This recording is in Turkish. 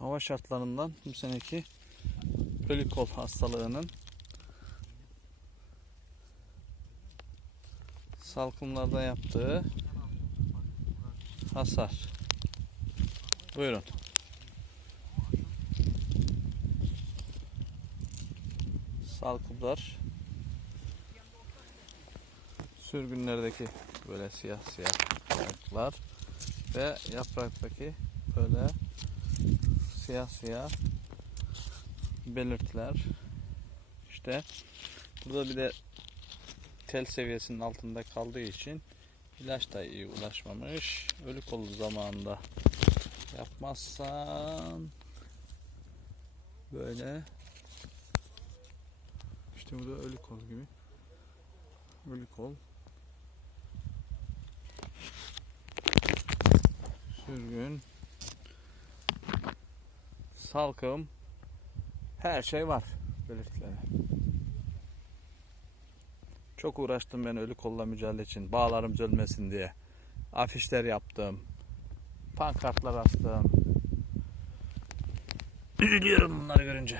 hava şartlarından bu seneki ölü kol hastalığının salkımlarda yaptığı hasar. Buyurun. Salkımlar sürgünlerdeki böyle siyah siyah yapraklar ve yapraktaki böyle siyah siyah belirtiler. İşte burada bir de tel seviyesinin altında kaldığı için ilaç da iyi ulaşmamış. Ölü kolu zamanında yapmazsan böyle işte bu da ölü kol gibi. Ölü kol. Sürgün. Salkım. Her şey var belirtileri. Çok uğraştım ben ölü kolla mücadele için. Bağlarım ölmesin diye. Afişler yaptım. Pankartlar astım. Üzülüyorum bunları görünce.